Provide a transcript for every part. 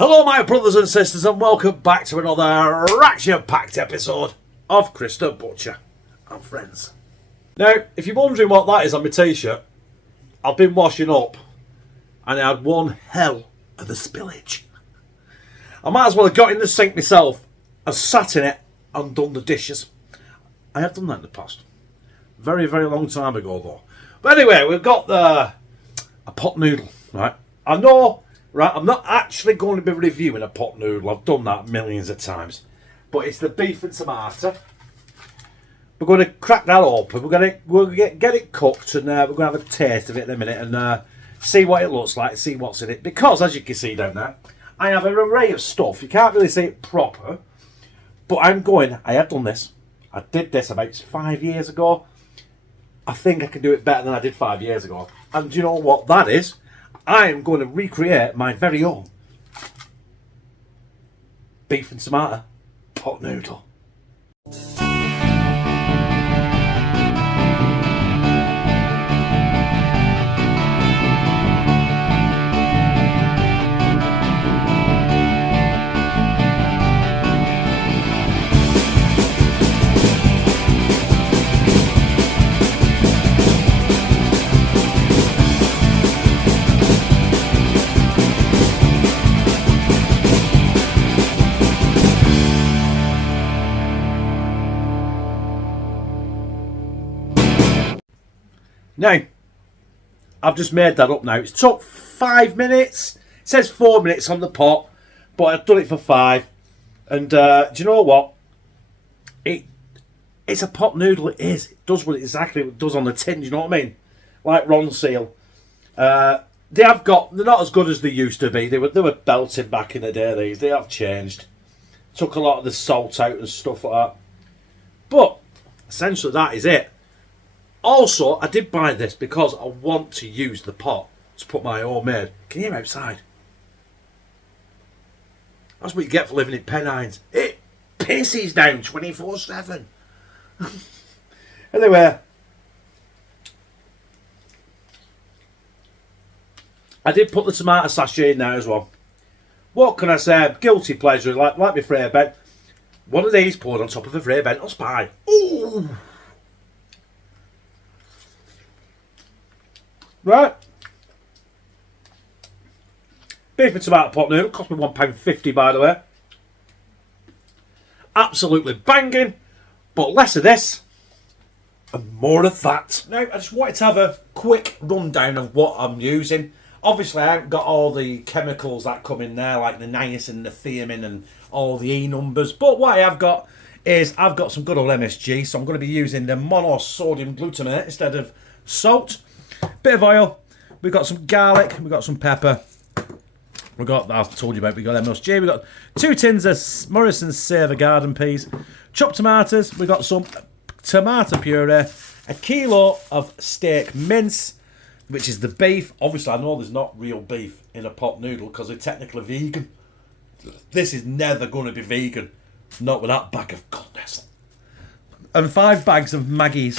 Hello my brothers and sisters and welcome back to another action-packed episode of Chris the Butcher and Friends. Now, if you're wondering what that is on my t-shirt, I've been washing up and I had one hell of a spillage. I might as well have got in the sink myself and sat in it and done the dishes. I have done that in the past. Very, very long time ago though. But anyway, we've got a pot noodle, right? I know... Right, I'm not actually going to be reviewing a pot noodle. I've done that millions of times. But it's the beef and tomato. We're going to crack that open. We'll get it cooked and we're going to have a taste of it in a minute and see what it looks like, see what's in it. Because, as you can see down there, I have an array of stuff. You can't really see it proper. But I have done this. I did this about 5 years ago. I think I can do it better than I did 5 years ago. And do you know what that is? I am going to recreate my very own beef and tomato pot noodle. Now, I've just made that up now. It took 5 minutes. It says 4 minutes on the pot, but I've done it for 5. And do you know what? It's a pot noodle. It is. It does what exactly it does on the tin. Do you know what I mean? Like Ron Seal. They're not as good as they used to be. They were belting back in the day. They have changed. Took a lot of the salt out and stuff like that. But essentially, that is it. Also, I did buy this because I want to use the pot to put my homemade. Can you hear outside? That's what you get for living in Pennines. It pisses down 24/7. Anyway, I did put the tomato sachet in there as well. What can I say? Guilty pleasure, like my Frey bent. One of these poured on top of a Frey bent pie. Ooh! Right, beef and tomato pot noodle, cost me £1.50 by the way. Absolutely banging, but less of this and more of that. Now, I just wanted to have a quick rundown of what I'm using. Obviously, I haven't got all the chemicals that come in there, like the niacin, the thiamine and all the E numbers, but what I have got is I've got some good old MSG, so I'm going to be using the monosodium glutamate instead of salt. Bit of oil, we've got some garlic, we've got some pepper, we've got, I told you about, we've got MSG, we've got 2 tins of Morrison's Savour garden peas, chopped tomatoes, we've got some tomato puree, a kilo of steak mince, which is the beef. Obviously I know there's not real beef in a pot noodle because they're technically vegan. This is never going to be vegan, not with that bag of goodness. And 5 bags of Maggie's,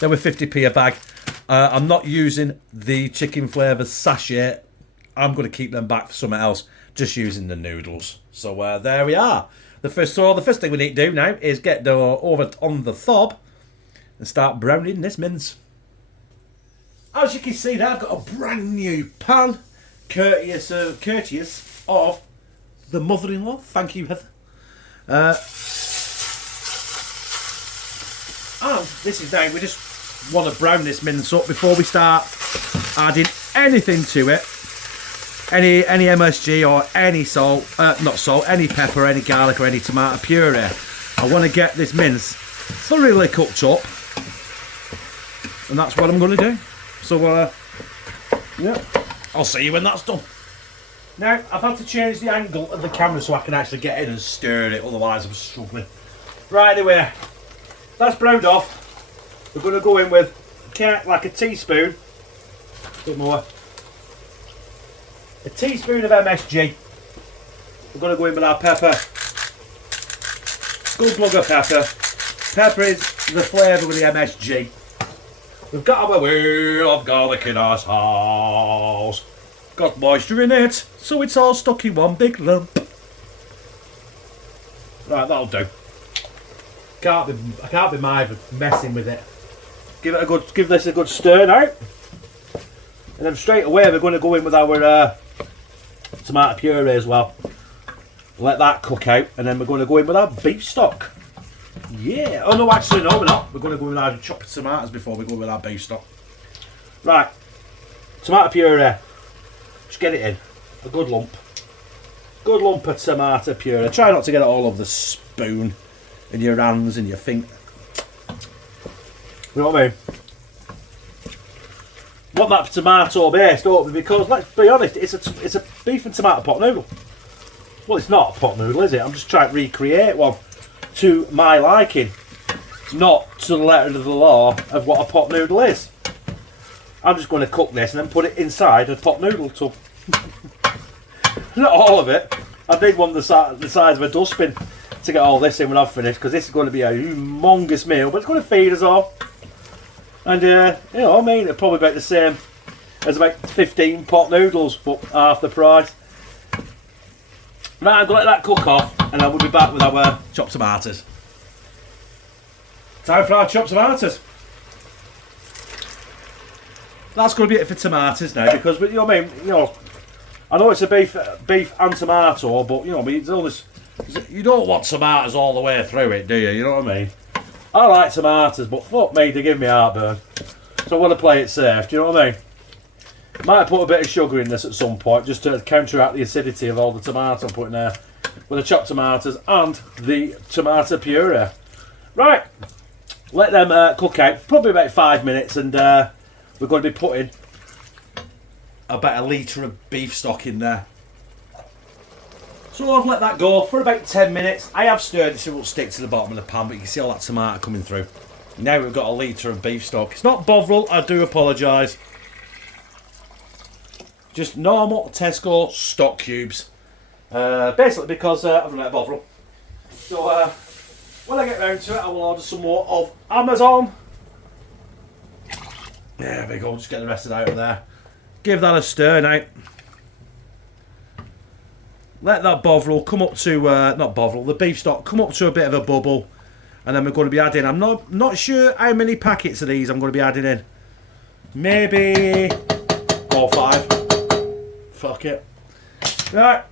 they were 50p a bag. I'm not using the chicken flavour sachet. I'm going to keep them back for something else. Just using the noodles. So there we are. The first thing we need to do now is get over on the hob and start browning this mince. As you can see there, I've got a brand new pan, courteous of the mother-in-law. Thank you, Heather. And this is now, we just want to brown this mince up before we start adding anything to it. Any MSG or any salt, not salt, any pepper, any garlic or any tomato puree. I want to get this mince thoroughly cooked up, and that's what I'm going to do. So yeah, I'll see you when that's done. Now, I've had to change the angle of the camera so I can actually get in and stir it, otherwise I'm struggling. Right, anyway, that's browned off. We're going to go in with like a teaspoon, a bit more, a teaspoon of MSG. We're going to go in with our pepper, good plug of pepper. Pepper is the flavour with the MSG. We've got our wheel of garlic in our sauce. got moisture in it, so it's all stuck in one big lump. Right, that'll do. I can't be messing with it. Give this a good stir now, and then straight away we're going to go in with our tomato puree as well. Let that cook out, and then we're going to go in with our beef stock. Yeah. Oh no, actually no, we're not. We're going to go in with our chopped tomatoes before we go with our beef stock. Right. Tomato puree. Just get it in. A good lump. Good lump of tomato puree. Try not to get it all over the spoon, in your hands and your finger. You know what I mean? Want that tomato base, don't we? Because let's be honest, it's a beef and tomato pot noodle. Well, it's not a pot noodle, is it? I'm just trying to recreate one to my liking, not to the letter of the law of what a pot noodle is. I'm just going to cook this and then put it inside a pot noodle tub. Not all of it. I did want the size of a dustbin to get all this in when I've finished, because this is going to be a humongous meal, but it's going to feed us all. And you know, I mean, it'll probably be about the same as about 15 pot noodles, but half the price. Right, I'm going to let that cook off, and then we'll be back with our chopped tomatoes. Time for our chopped tomatoes. That's going to be it for tomatoes now, because you know what I mean. You know, I know it's a beef and tomato, but you know, it's all this. You don't want tomatoes all the way through it, do you? You know what I mean? I like tomatoes, but fuck me, they give me heartburn. So I want to play it safe. Do you know what I mean? Might put a bit of sugar in this at some point, just to counteract the acidity of all the tomato I'm putting there, with the chopped tomatoes and the tomato puree. Right, let them cook out, probably about 5 minutes, and we're going to be putting about a litre of beef stock in there. So I've let that go for about 10 minutes. I have stirred it so it will stick to the bottom of the pan, but you can see all that tomato coming through. Now we've got a litre of beef stock. It's not Bovril, I do apologise. Just normal Tesco stock cubes. Basically because I've run out of Bovril. So when I get round to it, I will order some more of Amazon. There we go, just get the rest of it out of there. Give that a stir now. Let that Bovril come up to, not Bovril, the beef stock come up to a bit of a bubble. And then we're going to be adding, I'm not sure how many packets of these I'm going to be adding in. Maybe 4 or 5. Fuck it. Right,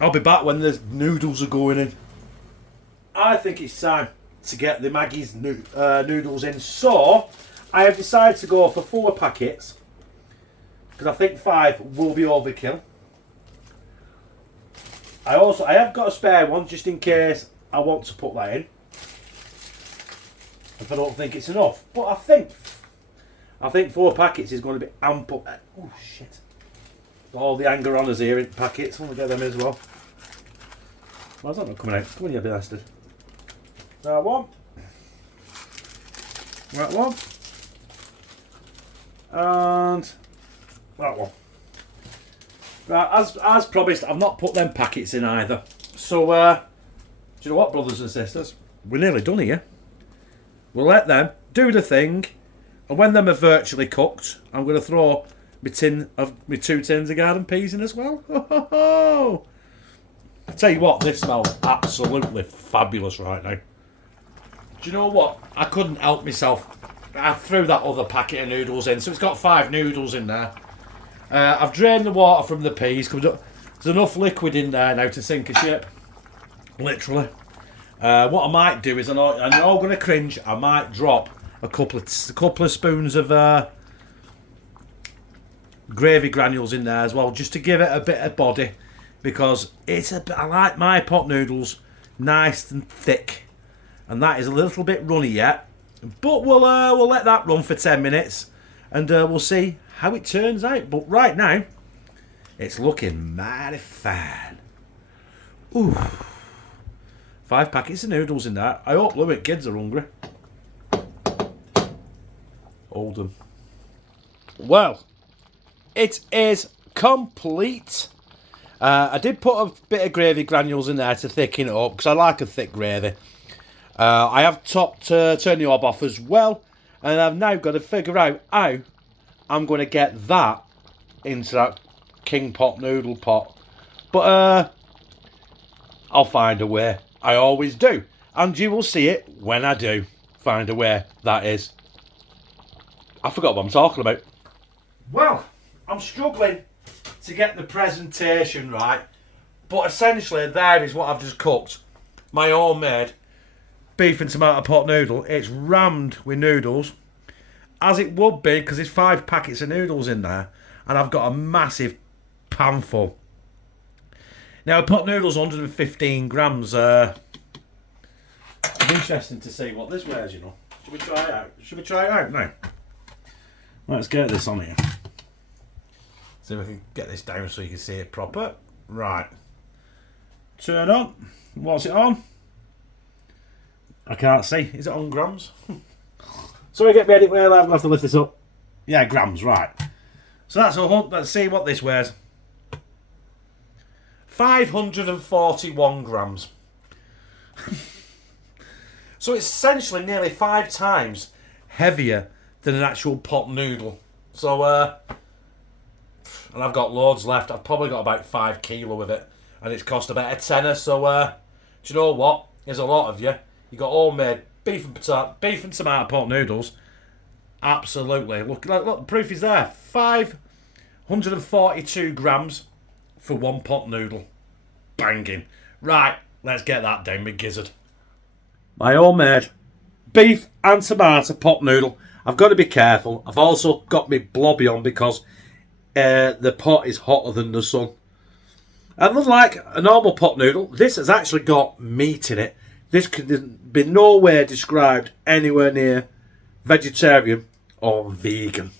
I'll be back when the noodles are going in. I think it's time to get the Maggie's noodles in. So, I have decided to go for 4 packets. Because I think 5 will be overkill. I have got a spare one just in case I want to put that in. If I don't think it's enough. But I think 4 packets is going to be ample. Oh shit. All the anger on us here in packets. I'm going to get them as well. Why is that not coming out? Come on, you bastard. That one. That one. And that one. Right, as promised, I've not put them packets in either. So, do you know what, brothers and sisters? We're nearly done here. We'll let them do the thing, and when them are virtually cooked, I'm going to throw my 2 tins of garden peas in as well. I tell you what, this smells absolutely fabulous right now. Do you know what? I couldn't help myself. I threw that other packet of noodles in, so it's got 5 noodles in there. I've drained the water from the peas because there's enough liquid in there now to sink a ship. Literally. What I might do is, I'm all going to cringe, I might drop a couple of spoons of gravy granules in there as well, just to give it a bit of body, because I like my pot noodles nice and thick, and that is a little bit runny yet. But we'll let that run for 10 minutes, and we'll see how it turns out. But right now, it's looking mighty fine. Ooh. 5 packets of noodles in there. I hope Louis kids are hungry. Hold them. Well, it is complete. I did put a bit of gravy granules in there to thicken it up, because I like a thick gravy. I have turned the hob off as well, and I've now got to figure out how I'm going to get that into that king pot noodle pot. But I'll find a way. I always do. And you will see it when I do find a way, that is. I forgot what I'm talking about. Well, I'm struggling to get the presentation right. But essentially, there is what I've just cooked. My homemade beef and tomato pot noodle. It's rammed with noodles, as it would be, because there's 5 packets of noodles in there. And I've got a massive pan full. Now, a pot noodle's 115 grams. It's interesting to see what this weighs, you know. Should we try it out? Should we try it out now? Let's get this on here. See if I can get this down so you can see it proper. Right. Turn on. What's it on? I can't see. Is it on grams? Sorry, get me anywhere. I'll have to lift this up. Yeah, grams, right. So that's a hunt. Let's see what this weighs. 541 grams. So it's essentially nearly 5 times heavier than an actual pot noodle. So, and I've got loads left. I've probably got about 5 kilo with it. And it's cost about a tenner. So, do you know what? There's a lot of you. You got homemade beef and tomato pot noodles. Absolutely. Look, the proof is there. 542 grams for 1 pot noodle. Banging. Right, let's get that down, my gizzard. My homemade beef and tomato pot noodle. I've got to be careful. I've also got my blobby on because the pot is hotter than the sun. And unlike a normal pot noodle, this has actually got meat in it. This could be nowhere described anywhere near vegetarian or vegan.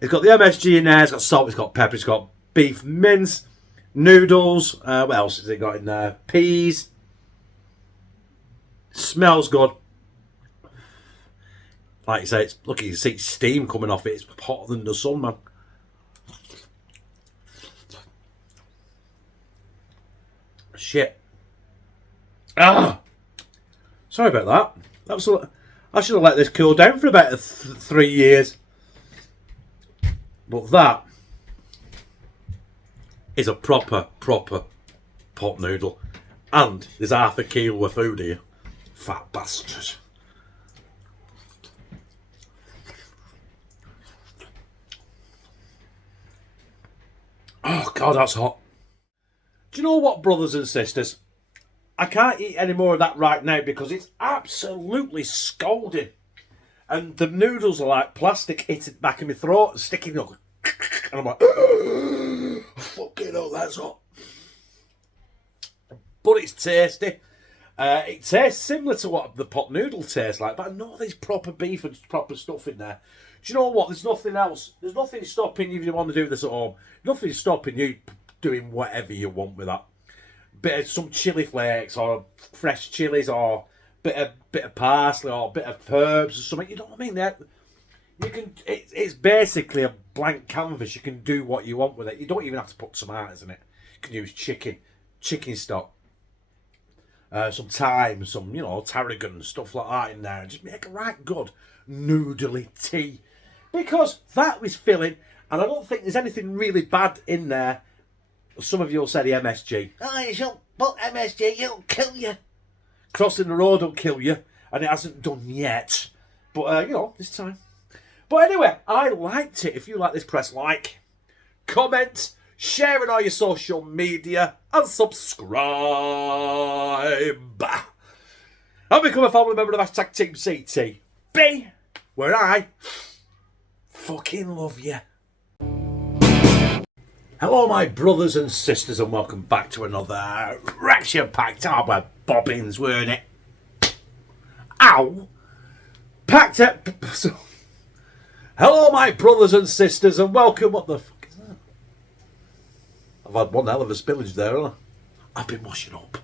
It's got the MSG in there, it's got salt, it's got pepper, it's got beef mince, noodles, what else has it got in there? Peas. Smells good. Like you say, it's look, you can see steam coming off it. It's hotter than the sun, man. Shit. Ah! Sorry about that. I should have let this cool down for about 3 years. But that is a proper pot noodle. And there's half a kilo of food here. Fat bastard. Oh, God, that's hot. Do you know what, brothers and sisters? I can't eat any more of that right now because it's absolutely scalding. And the noodles are like plastic hitting back in my throat and sticking up. And I'm like, fucking hell, that's hot. But it's tasty. It tastes similar to what the pot noodle tastes like, but I know there's proper beef and proper stuff in there. Do you know what? There's nothing else. There's nothing stopping you if you want to do this at home. Nothing stopping you doing whatever you want with that. Bit of some chili flakes or fresh chilies or bit of parsley or bit of herbs or something. You know what I mean? You can. It's basically a blank canvas. You can do what you want with it. You don't even have to put tomatoes in it. You can use chicken stock. Some thyme, some, tarragon, stuff like that in there. And just make a right good noodly tea. Because that was filling, and I don't think there's anything really bad in there. Some of you will say the MSG. Oh, you shouldn't put MSG, it'll kill you. Crossing the road will kill you, and it hasn't done yet. But, this time. But anyway, I liked it. If you like this, press like, comment, share it on your social media, and subscribe. And become a family member of hashtag Team CTB, where I fucking love you. Hello, my brothers and sisters, and welcome back to another reaction-packed hardware bobbins, weren't it? Ow! Packed up. Hello, my brothers and sisters, and welcome. What the fuck is that? I've had one hell of a spillage there, haven't I? I've been washing up.